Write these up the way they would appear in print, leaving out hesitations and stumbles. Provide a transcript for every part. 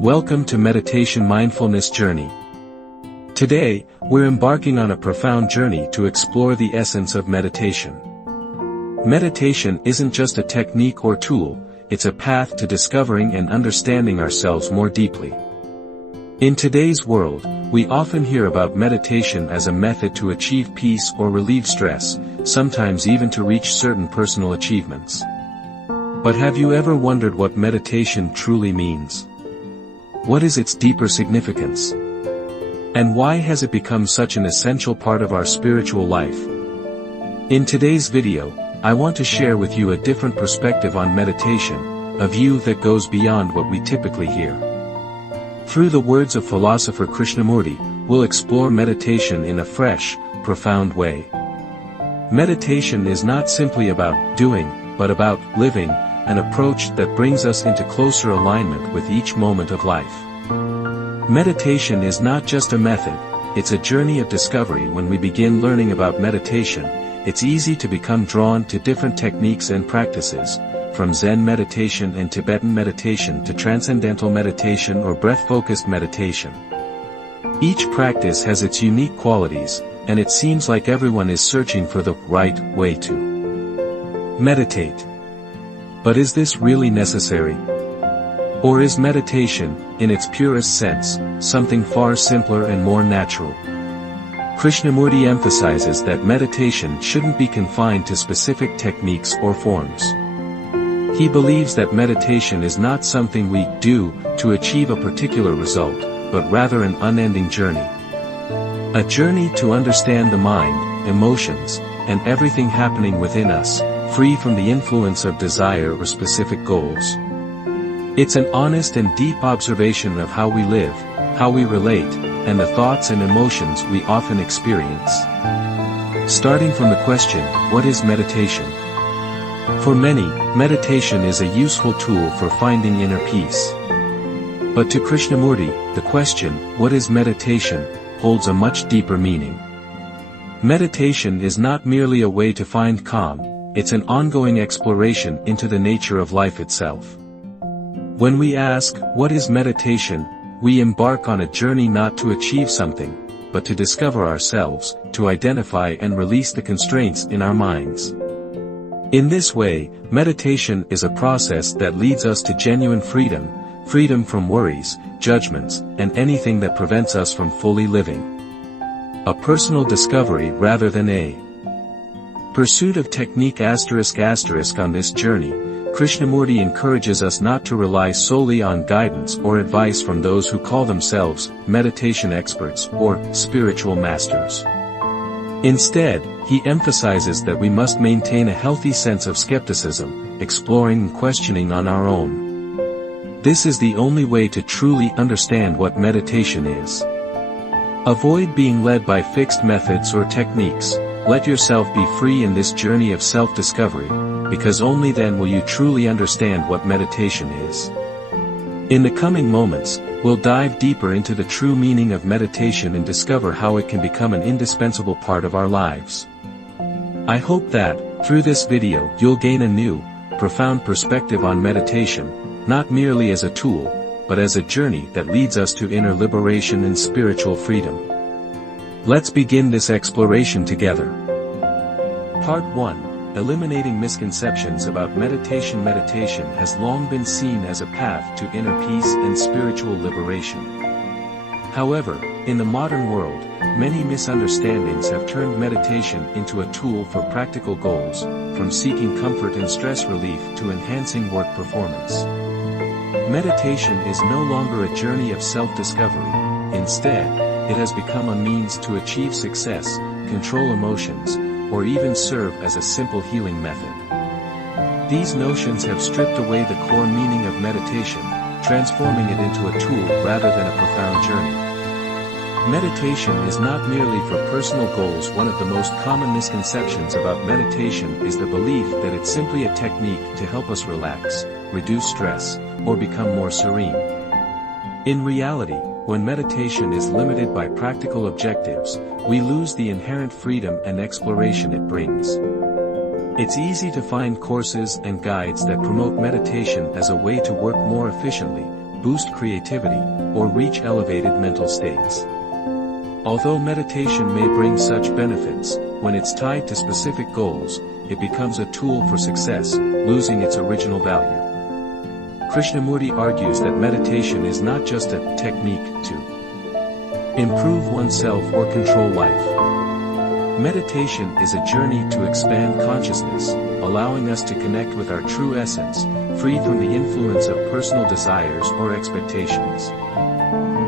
Welcome to Meditation Mindfulness Journey. Today, we're embarking on a profound journey to explore the essence of meditation. Meditation isn't just a technique or tool, it's a path to discovering and understanding ourselves more deeply. In today's world, we often hear about meditation as a method to achieve peace or relieve stress, sometimes even to reach certain personal achievements. But have you ever wondered what meditation truly means? What is its deeper significance? And why has it become such an essential part of our spiritual life? In today's video, I want to share with you a different perspective on meditation, a view that goes beyond what we typically hear. Through the words of philosopher Krishnamurti, we'll explore meditation in a fresh, profound way. Meditation is not simply about doing, but about living, an approach that brings us into closer alignment with each moment of life. Meditation is not just a method, it's a journey of discovery. When we begin learning about meditation, it's easy to become drawn to different techniques and practices, from Zen meditation and Tibetan meditation to transcendental meditation or breath-focused meditation. Each practice has its unique qualities, and it seems like everyone is searching for the right way to meditate. But is this really necessary? Or is meditation, in its purest sense, something far simpler and more natural? Krishnamurti emphasizes that meditation shouldn't be confined to specific techniques or forms. He believes that meditation is not something we do to achieve a particular result, but rather an unending journey. A journey to understand the mind, emotions, and everything happening within us, free from the influence of desire or specific goals. It's an honest and deep observation of how we live, how we relate, and the thoughts and emotions we often experience. Starting from the question, what is meditation? For many, meditation is a useful tool for finding inner peace. But to Krishnamurti, the question, what is meditation, holds a much deeper meaning. Meditation is not merely a way to find calm, it's an ongoing exploration into the nature of life itself. When we ask, what is meditation, we embark on a journey not to achieve something, but to discover ourselves, to identify and release the constraints in our minds. In this way, meditation is a process that leads us to genuine freedom, freedom from worries, judgments, and anything that prevents us from fully living. A personal discovery rather than a pursuit of technique ***. On this journey, Krishnamurti encourages us not to rely solely on guidance or advice from those who call themselves meditation experts or spiritual masters. Instead, he emphasizes that we must maintain a healthy sense of skepticism, exploring and questioning on our own. This is the only way to truly understand what meditation is. Avoid being led by fixed methods or techniques. Let yourself be free in this journey of self-discovery, because only then will you truly understand what meditation is. In the coming moments, we'll dive deeper into the true meaning of meditation and discover how it can become an indispensable part of our lives. I hope that, through this video, you'll gain a new, profound perspective on meditation, not merely as a tool, but as a journey that leads us to inner liberation and spiritual freedom. Let's begin this exploration together. Part 1. Eliminating misconceptions about meditation. Meditation has long been seen as a path to inner peace and spiritual liberation. However, in the modern world, many misunderstandings have turned meditation into a tool for practical goals, from seeking comfort and stress relief to enhancing work performance. Meditation is no longer a journey of self-discovery. Instead, it has become a means to achieve success, control emotions, or even serve as a simple healing method. These notions have stripped away the core meaning of meditation, transforming it into a tool rather than a profound journey. Meditation is not merely for personal goals. One of the most common misconceptions about meditation is the belief that it's simply a technique to help us relax, reduce stress, or become more serene. In reality, when meditation is limited by practical objectives, we lose the inherent freedom and exploration it brings. It's easy to find courses and guides that promote meditation as a way to work more efficiently, boost creativity, or reach elevated mental states. Although meditation may bring such benefits, when it's tied to specific goals, it becomes a tool for success, losing its original value. Krishnamurti argues that meditation is not just a technique to improve oneself or control life. Meditation is a journey to expand consciousness, allowing us to connect with our true essence, free from the influence of personal desires or expectations.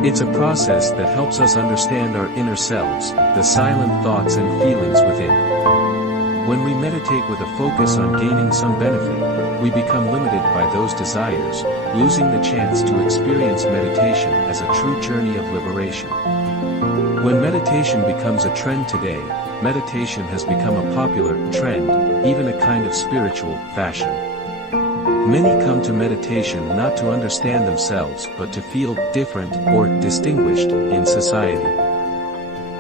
It's a process that helps us understand our inner selves, the silent thoughts and feelings within. When we meditate with a focus on gaining some benefit, we become limited by those desires, losing the chance to experience meditation as a true journey of liberation. When meditation becomes a trend today, meditation has become a popular trend, even a kind of spiritual fashion. Many come to meditation not to understand themselves but to feel different or distinguished in society.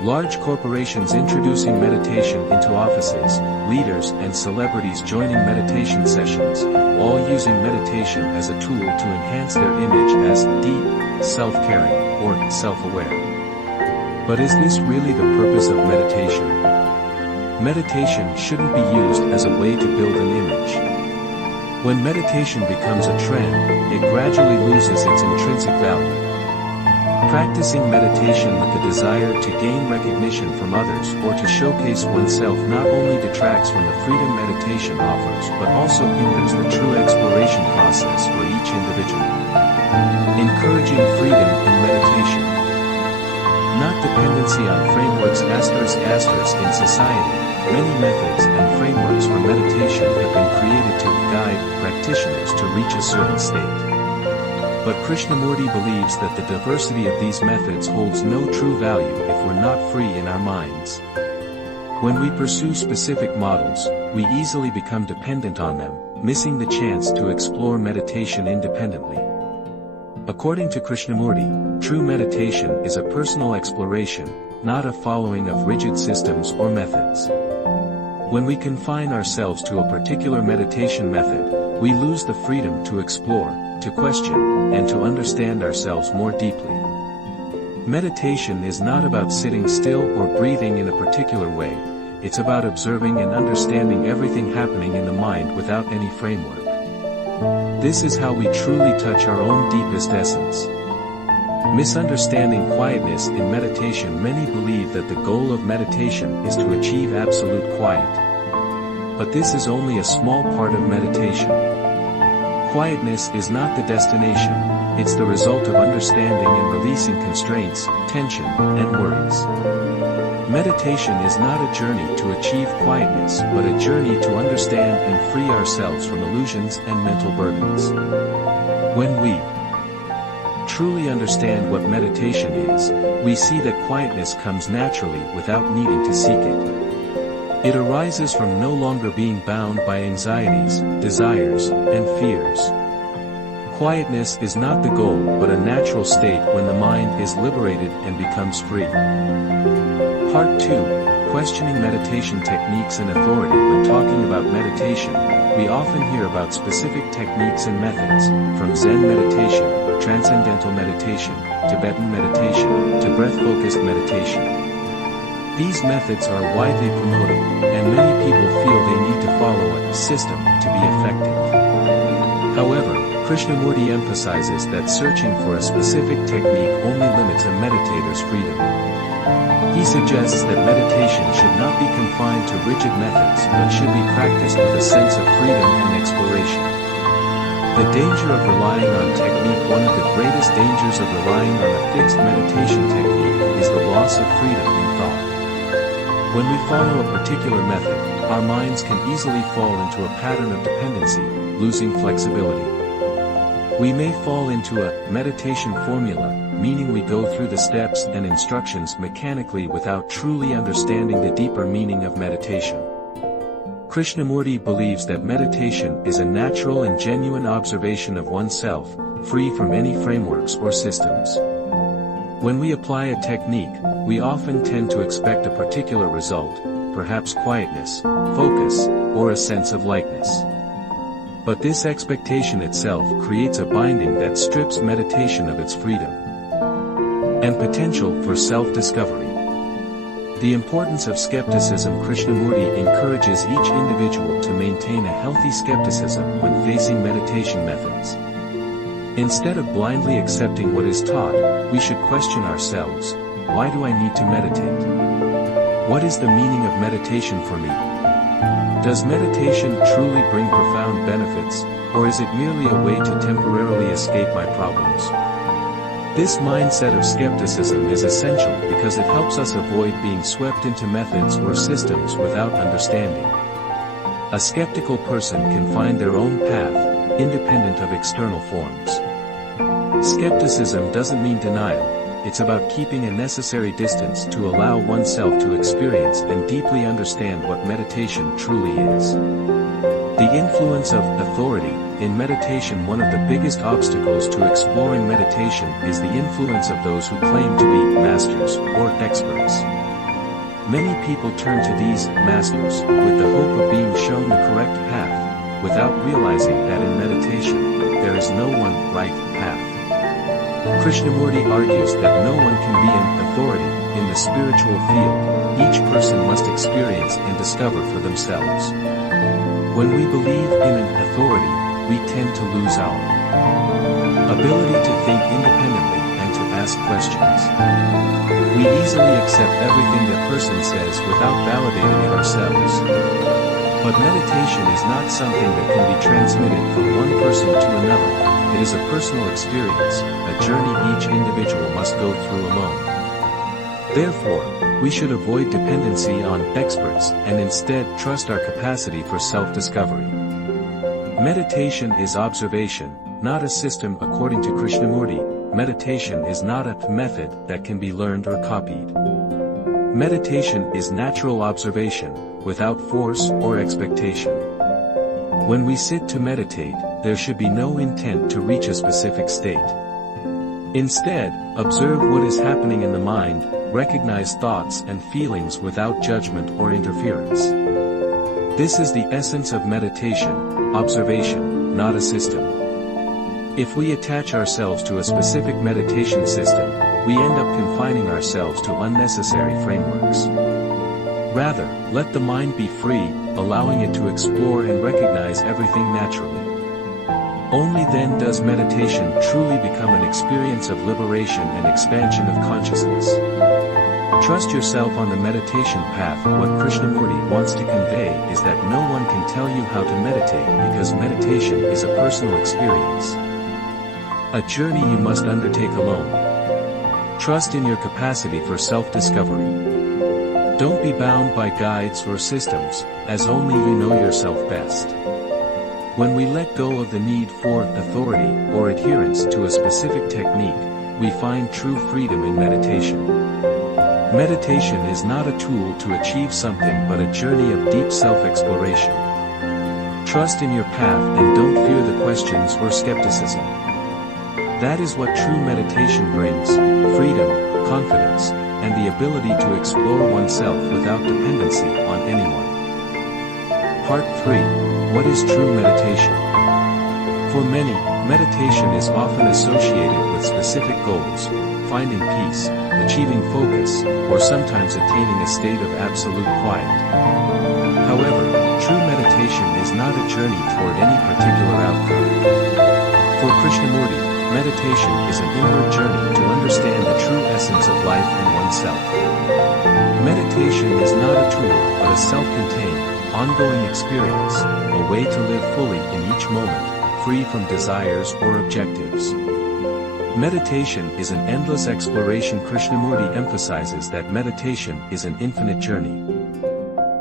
Large corporations introducing meditation into offices, leaders and celebrities joining meditation sessions, all using meditation as a tool to enhance their image as deep, self-caring, or self-aware. But is this really the purpose of meditation? Meditation shouldn't be used as a way to build an image. When meditation becomes a trend, it gradually loses its intrinsic value. Practicing meditation with the desire to gain recognition from others or to showcase oneself not only detracts from the freedom meditation offers but also hinders the true exploration process for each individual. Encouraging freedom in meditation. Not dependency on frameworks **** in society, many methods and frameworks for meditation have been created to guide practitioners to reach a certain state. But Krishnamurti believes that the diversity of these methods holds no true value if we're not free in our minds. When we pursue specific models, we easily become dependent on them, missing the chance to explore meditation independently. According to Krishnamurti, true meditation is a personal exploration, not a following of rigid systems or methods. When we confine ourselves to a particular meditation method, we lose the freedom to explore, to question, and to understand ourselves more deeply. Meditation is not about sitting still or breathing in a particular way, it's about observing and understanding everything happening in the mind without any framework. This is how we truly touch our own deepest essence. Misunderstanding quietness in meditation. Many believe that the goal of meditation is to achieve absolute quiet. But this is only a small part of meditation. Quietness is not the destination, it's the result of understanding and releasing constraints, tension, and worries. Meditation is not a journey to achieve quietness but a journey to understand and free ourselves from illusions and mental burdens. When we truly understand what meditation is, we see that quietness comes naturally without needing to seek it. It arises from no longer being bound by anxieties, desires, and fears. Quietness is not the goal but a natural state when the mind is liberated and becomes free. Part 2. Questioning meditation techniques and authority. When talking about meditation, we often hear about specific techniques and methods, from Zen meditation, transcendental meditation, Tibetan meditation, to breath-focused meditation. These methods are widely promoted, and many people feel they need to follow a system to be effective. However, Krishnamurti emphasizes that searching for a specific technique only limits a meditator's freedom. He suggests that meditation should not be confined to rigid methods but should be practiced with a sense of freedom and exploration. The danger of relying on technique. One of the greatest dangers of relying on a fixed meditation technique is the loss of freedom in thought. When we follow a particular method, our minds can easily fall into a pattern of dependency, losing flexibility. We may fall into a meditation formula, meaning we go through the steps and instructions mechanically without truly understanding the deeper meaning of meditation. Krishnamurti believes that meditation is a natural and genuine observation of oneself, free from any frameworks or systems. When we apply a technique, we often tend to expect a particular result, perhaps quietness, focus, or a sense of lightness. But this expectation itself creates a binding that strips meditation of its freedom and potential for self-discovery. The importance of skepticism. Krishnamurti encourages each individual to maintain a healthy skepticism when facing meditation methods. Instead of blindly accepting what is taught, we should question ourselves: why do I need to meditate? What is the meaning of meditation for me? Does meditation truly bring profound benefits, or is it merely a way to temporarily escape my problems? This mindset of skepticism is essential because it helps us avoid being swept into methods or systems without understanding. A skeptical person can find their own path, independent of external forms. Skepticism doesn't mean denial, it's about keeping a necessary distance to allow oneself to experience and deeply understand what meditation truly is. The influence of authority. In meditation, one of the biggest obstacles to exploring meditation is the influence of those who claim to be masters or experts. Many people turn to these masters with the hope of being shown the correct path, without realizing that in meditation, there is no one right path. Krishnamurti argues that no one can be an authority in the spiritual field. Each person must experience and discover for themselves. When we believe in an authority, we tend to lose our ability to think independently and to ask questions. We easily accept everything that person says without validating it ourselves. But meditation is not something that can be transmitted from one person to another. It is a personal experience, a journey each individual must go through alone. Therefore, we should avoid dependency on experts and instead trust our capacity for self-discovery. Meditation is observation, not a system. According to Krishnamurti, meditation is not a method that can be learned or copied. Meditation is natural observation, without force or expectation. When we sit to meditate, there should be no intent to reach a specific state. Instead, observe what is happening in the mind, recognize thoughts and feelings without judgment or interference. This is the essence of meditation, observation, not a system. If we attach ourselves to a specific meditation system, we end up confining ourselves to unnecessary frameworks. Rather, let the mind be free, allowing it to explore and recognize everything naturally. Only then does meditation truly become an experience of liberation and expansion of consciousness. Trust yourself on the meditation path. What Krishnamurti wants to convey is that no one can tell you how to meditate because meditation is a personal experience. A journey you must undertake alone. Trust in your capacity for self-discovery. Don't be bound by guides or systems, as only you know yourself best. When we let go of the need for authority or adherence to a specific technique, we find true freedom in meditation. Meditation is not a tool to achieve something but a journey of deep self-exploration. Trust in your path and don't fear the questions or skepticism. That is what true meditation brings: freedom, confidence, and the ability to explore oneself without dependency on anyone. Part 3. What is true meditation? For many, meditation is often associated with specific goals: finding peace, achieving focus, or sometimes attaining a state of absolute quiet. However, true meditation is not a journey toward any particular outcome. For Krishnamurti, meditation is an inward journey to understand the true essence of life and oneself. Meditation is not a tool, but a self-contained, ongoing experience, a way to live fully in each moment, free from desires or objectives. Meditation is an endless exploration. Krishnamurti emphasizes that meditation is an infinite journey.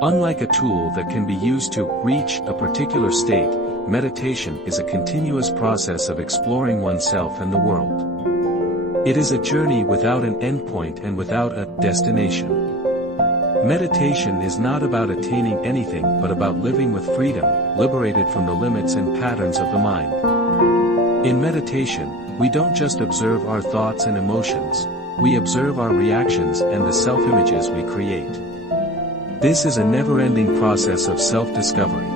Unlike a tool that can be used to reach a particular state, meditation is a continuous process of exploring oneself and the world. It is a journey without an endpoint and without a destination. Meditation is not about attaining anything but about living with freedom, liberated from the limits and patterns of the mind. In meditation, we don't just observe our thoughts and emotions, we observe our reactions and the self-images we create. This is a never-ending process of self-discovery.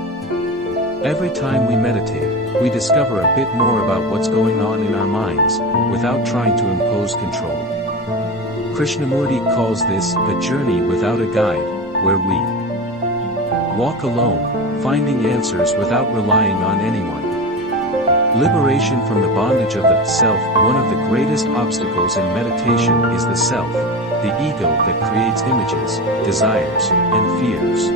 Every time we meditate, we discover a bit more about what's going on in our minds, without trying to impose control. Krishnamurti calls this a journey without a guide, where we walk alone, finding answers without relying on anyone. Liberation from the bondage of the self. One of the greatest obstacles in meditation is the self, the ego that creates images, desires, and fears.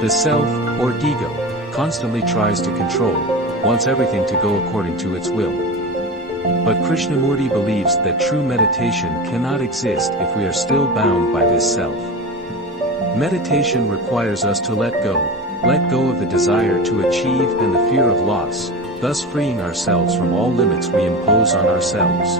The self, or ego, constantly tries to control, wants everything to go according to its will. But Krishnamurti believes that true meditation cannot exist if we are still bound by this self. Meditation requires us to let go of the desire to achieve and the fear of loss, thus freeing ourselves from all limits we impose on ourselves.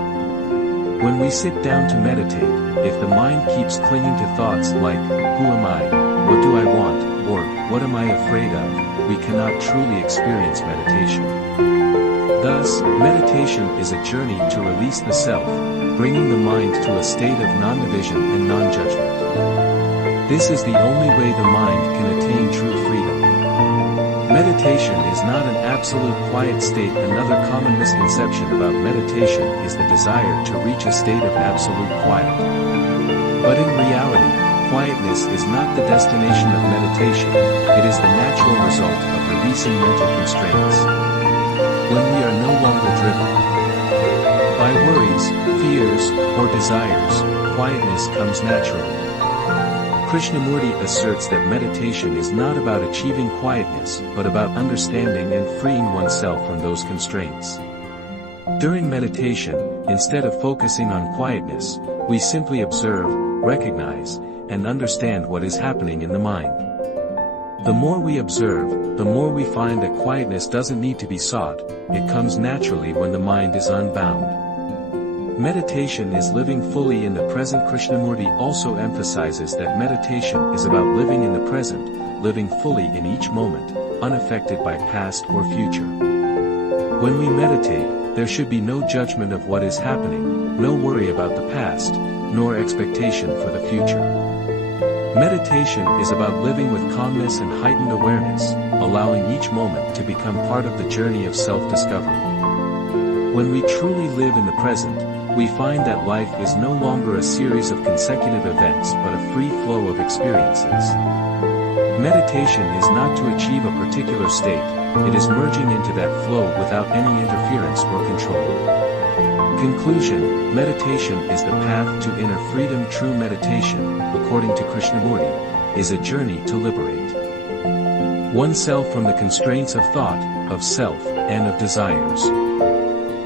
When we sit down to meditate, if the mind keeps clinging to thoughts like, who am I, what do I want, or what am I afraid of, we cannot truly experience meditation. Thus, meditation is a journey to release the self, bringing the mind to a state of non-division and non-judgment. This is the only way the mind can attain true freedom. Meditation is not an absolute quiet state. Another common misconception about meditation is the desire to reach a state of absolute quiet. But in reality, quietness is not the destination of meditation, it is the natural result of releasing mental constraints. When we are no longer driven by worries, fears, or desires, quietness comes naturally. Krishnamurti asserts that meditation is not about achieving quietness, but about understanding and freeing oneself from those constraints. During meditation, instead of focusing on quietness, we simply observe, recognize, and understand what is happening in the mind. The more we observe, the more we find that quietness doesn't need to be sought, it comes naturally when the mind is unbound. Meditation is living fully in the present. Krishnamurti also emphasizes that meditation is about living in the present, living fully in each moment, unaffected by past or future. When we meditate, there should be no judgment of what is happening, no worry about the past, nor expectation for the future. Meditation is about living with calmness and heightened awareness, allowing each moment to become part of the journey of self-discovery. When we truly live in the present, we find that life is no longer a series of consecutive events but a free flow of experiences. Meditation is not to achieve a particular state, it is merging into that flow without any interference or control. Conclusion: meditation is the path to inner freedom. True meditation, according to Krishnamurti, is a journey to liberate oneself from the constraints of thought, of self, and of desires.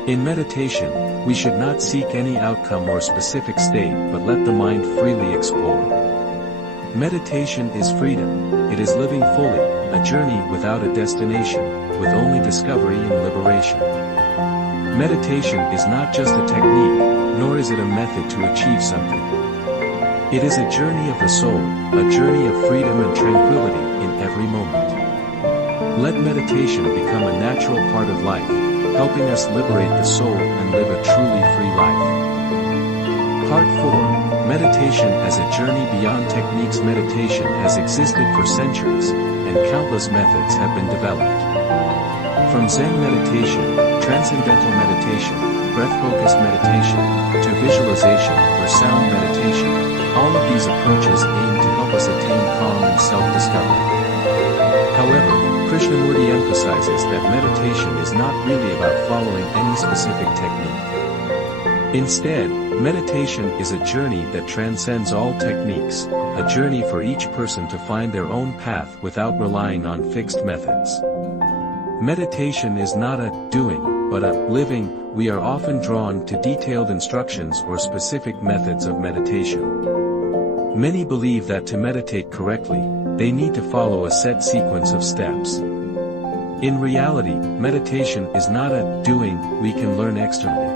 In meditation, we should not seek any outcome or specific state but let the mind freely explore. Meditation is freedom, it is living fully, a journey without a destination, with only discovery and liberation. Meditation is not just a technique, nor is it a method to achieve something. It is a journey of the soul, a journey of freedom and tranquility in every moment. Let meditation become a natural part of life, helping us liberate the soul and live a truly free life. Part 4. Meditation as a journey beyond techniques. Meditation has existed for centuries, and countless methods have been developed. From Zen meditation, transcendental meditation, breath-focused meditation, to visualization or sound meditation, all of these approaches aim to help us attain calm and self-discovery. However, Krishnamurti emphasizes that meditation is not really about following any specific technique. Instead, meditation is a journey that transcends all techniques, a journey for each person to find their own path without relying on fixed methods. Meditation is not a doing, but a living. We are often drawn to detailed instructions or specific methods of meditation. Many believe that to meditate correctly, they need to follow a set sequence of steps. In reality, meditation is not a doing we can learn externally.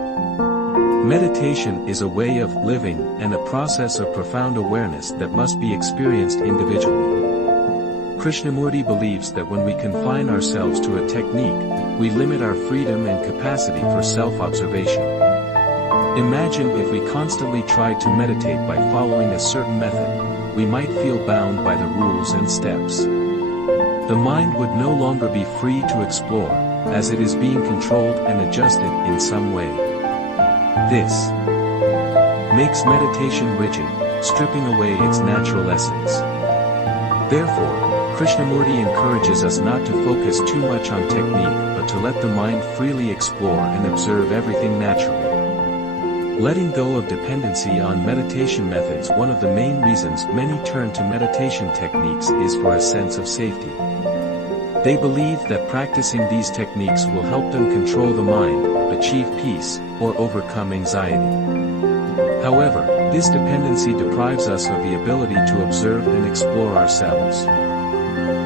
Meditation is a way of living and a process of profound awareness that must be experienced individually. Krishnamurti believes that when we confine ourselves to a technique, we limit our freedom and capacity for self-observation. Imagine if we constantly tried to meditate by following a certain method, we might feel bound by the rules and steps. The mind would no longer be free to explore, as it is being controlled and adjusted in some way. This makes meditation rigid, stripping away its natural essence. Therefore, Krishnamurti encourages us not to focus too much on technique but to let the mind freely explore and observe everything naturally. Letting go of dependency on meditation methods. One of the main reasons many turn to meditation techniques is for a sense of safety. They believe that practicing these techniques will help them control the mind, achieve peace, or overcome anxiety. However, this dependency deprives us of the ability to observe and explore ourselves.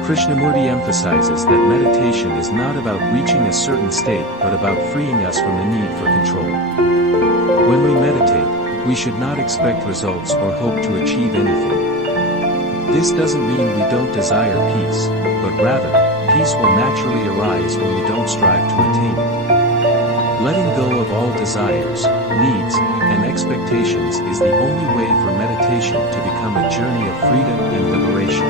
Krishnamurti emphasizes that meditation is not about reaching a certain state but about freeing us from the need for control. When we meditate, we should not expect results or hope to achieve anything. This doesn't mean we don't desire peace, but rather, peace will naturally arise when we don't strive to attain it. Letting go of all desires, needs, and expectations is the only way for meditation to become a journey of freedom and liberation.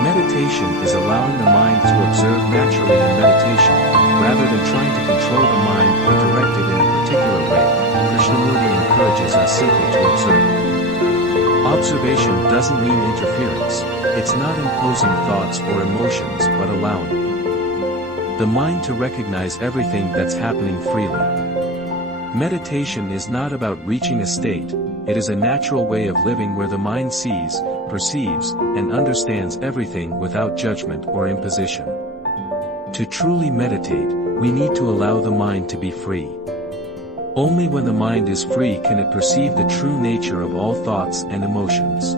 Meditation is allowing the mind to observe naturally in meditation, rather than trying to control the mind or direct it in a particular way. Krishnamurti encourages us simply to observe. Observation doesn't mean interference. It's not imposing thoughts or emotions but allowing the mind to recognize everything that's happening freely. Meditation is not about reaching a state, it is a natural way of living where the mind sees, perceives, and understands everything without judgment or imposition. To truly meditate, we need to allow the mind to be free. Only when the mind is free can it perceive the true nature of all thoughts and emotions.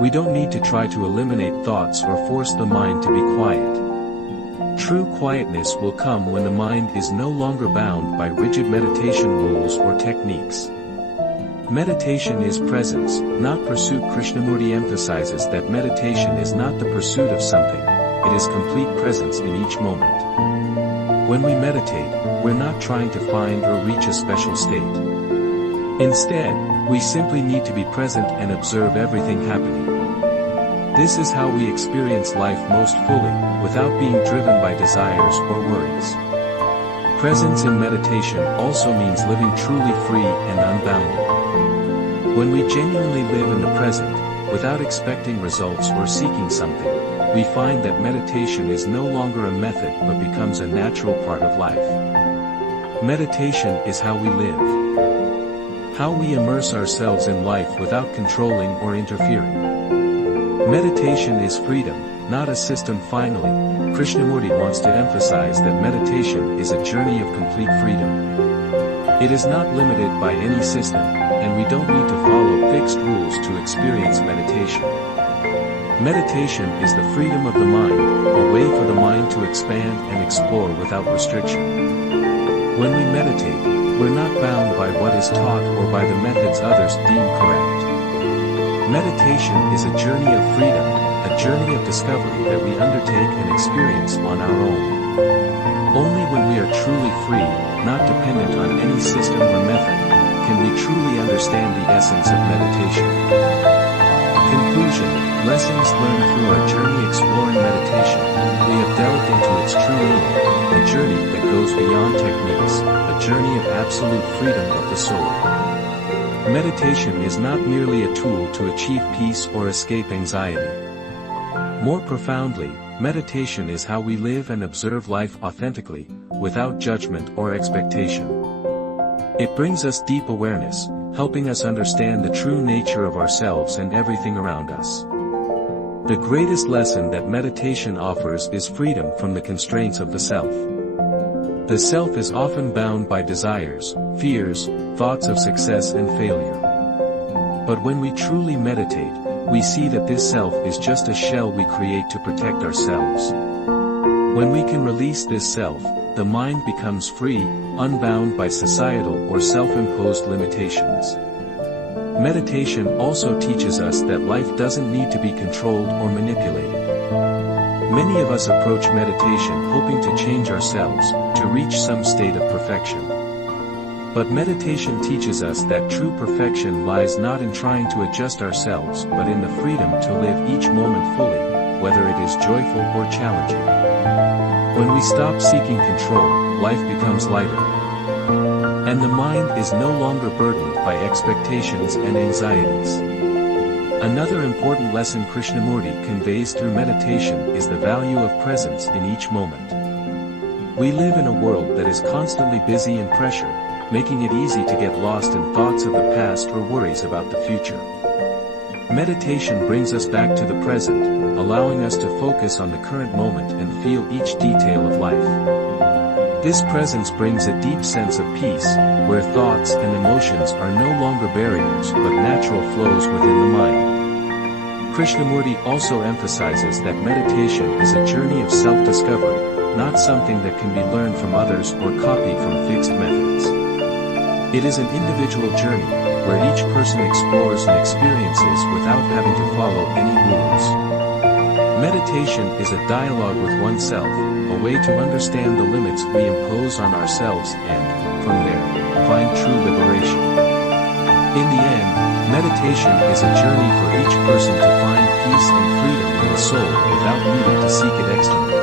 We don't need to try to eliminate thoughts or force the mind to be quiet. True quietness will come when the mind is no longer bound by rigid meditation rules or techniques. Meditation is presence, not pursuit. Krishnamurti emphasizes that meditation is not the pursuit of something, it is complete presence in each moment. When we meditate, we're not trying to find or reach a special state. Instead, we simply need to be present and observe everything happening. This is how we experience life most fully, without being driven by desires or worries. Presence in meditation also means living truly free and unbounded. When we genuinely live in the present, without expecting results or seeking something, we find that meditation is no longer a method but becomes a natural part of life. Meditation is how we live. How we immerse ourselves in life without controlling or interfering. Meditation is freedom, not a system. Finally, Krishnamurti wants to emphasize that meditation is a journey of complete freedom. It is not limited by any system, and we don't need to follow fixed rules to experience meditation. Meditation is the freedom of the mind, a way for the mind to expand and explore without restriction. When we meditate, we're not bound by what is taught or by the methods others deem correct. Meditation is a journey of freedom, a journey of discovery that we undertake and experience on our own. Only when we are truly free, not dependent on any system or method, can we truly understand the essence of meditation. Conclusion: lessons learned through our journey exploring meditation. We have delved into its true meaning, a journey that goes beyond techniques, a journey of absolute freedom of the soul. Meditation is not merely a tool to achieve peace or escape anxiety. More profoundly, meditation is how we live and observe life authentically, without judgment or expectation. It brings us deep awareness, helping us understand the true nature of ourselves and everything around us. The greatest lesson that meditation offers is freedom from the constraints of the self. The self is often bound by desires, fears, thoughts of success and failure. But when we truly meditate, we see that this self is just a shell we create to protect ourselves. When we can release this self, the mind becomes free, unbound by societal or self-imposed limitations. Meditation also teaches us that life doesn't need to be controlled or manipulated. Many of us approach meditation hoping to change ourselves, to reach some state of perfection. But meditation teaches us that true perfection lies not in trying to adjust ourselves but in the freedom to live each moment fully, whether it is joyful or challenging. When we stop seeking control, life becomes lighter. And the mind is no longer burdened by expectations and anxieties. Another important lesson Krishnamurti conveys through meditation is the value of presence in each moment. We live in a world that is constantly busy and pressured, making it easy to get lost in thoughts of the past or worries about the future. Meditation brings us back to the present, allowing us to focus on the current moment and feel each detail of life. This presence brings a deep sense of peace, where thoughts and emotions are no longer barriers but natural flows within the mind. Krishnamurti also emphasizes that meditation is a journey of self-discovery, not something that can be learned from others or copied from fixed methods. It is an individual journey, where each person explores and experiences without having to follow any rules. Meditation is a dialogue with oneself, a way to understand the limits we impose on ourselves and, from there, find true liberation. In the end, meditation is a journey for each person to find peace and freedom in the soul without needing to seek it externally.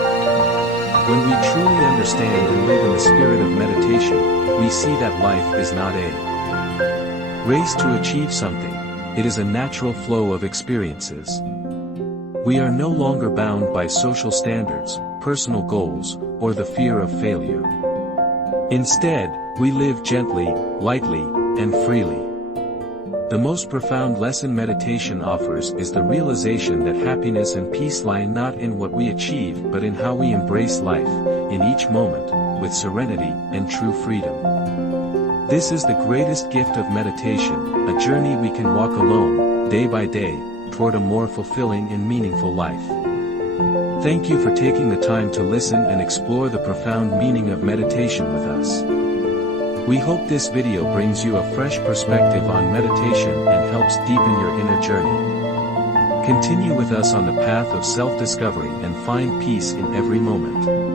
When we truly understand and live in the spirit of meditation, we see that life is not a race to achieve something, it is a natural flow of experiences. We are no longer bound by social standards, personal goals, or the fear of failure. Instead, we live gently, lightly, and freely. The most profound lesson meditation offers is the realization that happiness and peace lie not in what we achieve but in how we embrace life, in each moment, with serenity and true freedom. This is the greatest gift of meditation, a journey we can walk alone, day by day, toward a more fulfilling and meaningful life. Thank you for taking the time to listen and explore the profound meaning of meditation with us. We hope this video brings you a fresh perspective on meditation and helps deepen your inner journey. Continue with us on the path of self-discovery and find peace in every moment.